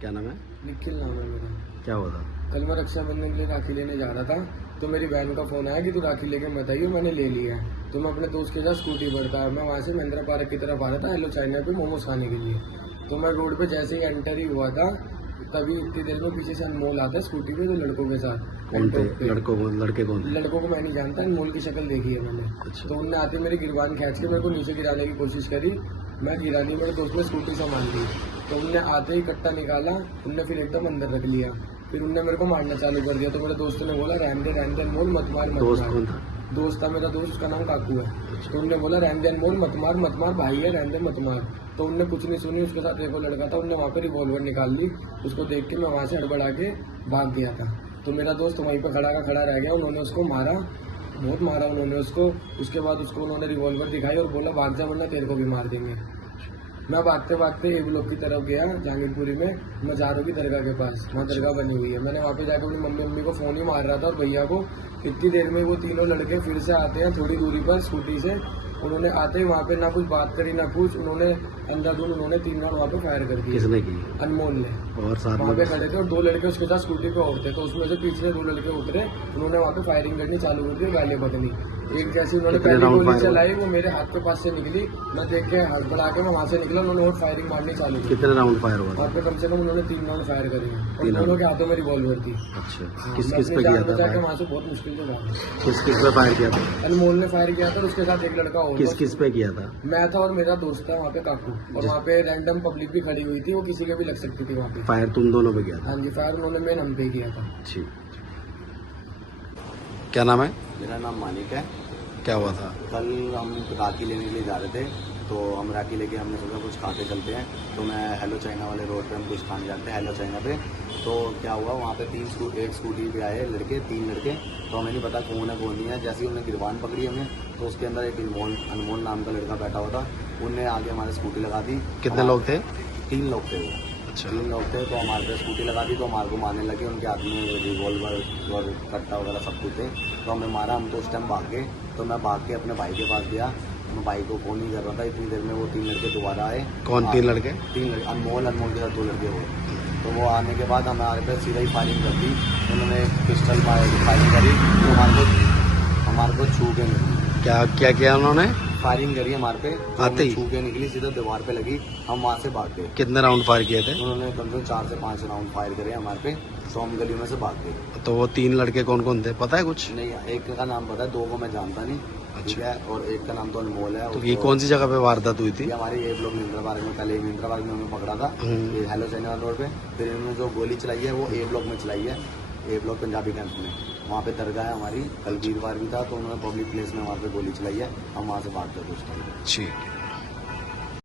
क्या नाम है? निखिल नाम है मेरा। क्या हुआ था? कल मैं रक्षाबंधन के लिए राखी लेने जा रहा था, तो मेरी बहन का फोन आया कि तू राखी लेके मत आइयो, मैंने ले लिया है। तो मैं अपने दोस्त के साथ स्कूटी पर था, मैं वहाँ से महिंद्रा पार्क की तरफ आ रहा था हेलो चाइना पे मोमोज खाने के लिए। तो मैं रोड पे जैसे ही एंटर ही हुआ था, तभी इतनी देर में पीछे से अनमोल आता है स्कूटी पे, तो लड़कों के साथ। कौन थे लड़के कौन थे? लड़कों को मैं नहीं जानता, अनमोल की शक्ल देखी है मैंने। अच्छा। तो उनने आते मेरी गिरबान खींच के मेरे को नीचे गिराने की कोशिश करी, मैं गिरा नहीं, मेरे दोस्त ने स्कूटी संभाल ली। तो उनने आते ही कट्टा निकाला, उनने फिर एकदम अंदर रख लिया, फिर उनने मेरे को मारना चालू कर दिया। तो मेरे दोस्त ने बोला रहने दे अनमोल, मत मार मत दोस्त मार। कौन था? दोस्त था मेरा दोस्त, उसका नाम काकू है। तो उनने बोला रहने दे अनमोल, मत मार भाई है, रहने दे मत मार। तो उनने कुछ नहीं सुनी, उसके साथ एक और लड़का था, उनने वहाँ पे रिवॉल्वर निकाल ली। उसको देख के मैं वहाँ से हड़बड़ा के भाग गया था। तो मेरा दोस्त वहीं पर खड़ा रह गया, उन्होंने उसको मारा, बहुत मारा उन्होंने उसको। उसके बाद उसको उन्होंने रिवॉल्वर दिखाई और बोला भाग जा वरना तेरे को भी मार देंगे। मैं भागते भागते ए ब्लॉक की तरफ गया, जहांगीरपुरी में मजारों की दरगाह के पास, वहाँ दरगाह बनी हुई है। मैंने वहाँ पे जाकर अपनी मम्मी को फ़ोन ही मार रहा था और भैया को। इतनी देर में वो तीनों लड़के फिर से आते हैं थोड़ी दूरी पर स्कूटी से। उन्होंने आते ही वहाँ पे ना कुछ बात करी ना कुछ, उन्होंने अंधाधुंध उन्होंने 3 राउंड वहाँ पे फायर कर दिए। किसने की? अनमोल ने। और साथ वहाँ में पे खड़े थे और 2 लड़के उसके साथ स्कूटी पे और थे। तो उसमें से पिछले 2 लड़के उतरे, उन्होंने वहाँ पे फायरिंग करनी चालू कर दी और गालियाँ बकनी। एक जैसे उन्होंने कितने पहली राउंड गोली फायर हुआ? चलाई, वो मेरे हाथ के पास से निकली, मैं देख के हाथ बढ़ा के मैं वहाँ से निकला, उन्होंने और फायरिंग मारनी चालू की। कितने राउंड फायर हुआ था? वहाँ पे कम से कम उन्होंने 3 राउंड फायर करे हैं और 3 दोनों के हाथों में रिवॉल्वर थी। अच्छा। हाँ, किस मैं किस अपनी पे जान किया था बचा के फायर? वहाँ से बहुत मुश्किल से भागा। किस पे फायर किया था? अनमोल ने फायर किया था और उसके साथ एक लड़का और किस था। किस पे किया था? मैं था और मेरा दोस्त था वहाँ पे काकू, और वहाँ पे रैंडम पब्लिक भी खड़ी हुई थी, वो किसी के भी लग सकती थी वहाँ पे। फायर तुम दोनों पे किया था? हाँ जी, फायर उन्होंने मेन हम पे किया था। ठीक। क्या नाम है? मेरा नाम मानिक है। क्या हुआ था? कल हम राखी लेने के लिए जा रहे थे, तो हम राखी लेके हमने सोचा कुछ खा के चलते हैं। तो मैं हेलो चाइना वाले रोड पे हम कुछ खाने जाते हैं हेलो चाइना पे। तो क्या हुआ, वहाँ पे एक स्कूटी पे आए लड़के, 3 लड़के। तो हमें नहीं पता कौन है कौन नहीं है। जैसे ही उन्होंने गिरबान पकड़ी हमें, तो उसके अंदर एक अनमोल नाम का लड़का बैठा हुआ था, उनने आगे हमारे स्कूटी लगा दी। कितने लोग थे? 3 लोग थे वो। अच्छा। 3 लोग थे, तो हमारे पे स्कूटी लगा दी, तो हमारे को मारने लगे। उनके हाथ में रिवॉल्वर और कट्टा वगैरह सब कुछ थे, तो हमें मारा। हम तो उस टाइम भाग गए। तो मैं भाग के अपने भाई के पास गया, मैं भाई को फ़ोन नहीं कर रहा था। इतनी देर में वो 3 लड़के दोबारा आए। कौन 3 लड़के? 3 लड़के, अनमोल के साथ 2 लड़के वो। तो वो आने के बाद हमारे पे सीधा ही फायरिंग कर दी। उन्होंने पिस्टल फायरिंग करी, तो हमारे को छू के निकली। क्या किया उन्होंने? फायरिंग करी हमारे पे, तो आते ही छू के निकली, सीधा दीवार पे लगी। हम वहाँ से भाग गए। कितने राउंड फायर किए थे? उन्होंने कम से कम 4 से 5 राउंड फायर करे हमारे पे, तो हम गलियों में से भाग गए। तो वो 3 लड़के कौन कौन थे, पता है कुछ? नहीं, एक का नाम पता है, 2 को मैं जानता नहीं। ठीक है, और एक का नाम तो अनमोल है। तो ये कौन सी जगह पे वारदात हुई थी? ये हमारे ए ब्लॉक महिंद्रा पार्क में, पहले महिंद्रा पार्क में हमें पकड़ा था, ये हेलो चाइना रोड पे। फिर इन्होंने जो गोली चलाई है वो ए ब्लॉक में चलाई है, ए ब्लॉक पंजाबी कैंप में। वहाँ पे दरगाह है हमारी, कल वीरवार भी था, तो उन्होंने पब्लिक प्लेस में वहाँ पे गोली चलाई है। हम वहाँ से भाग गए उस टाइम। ठीक।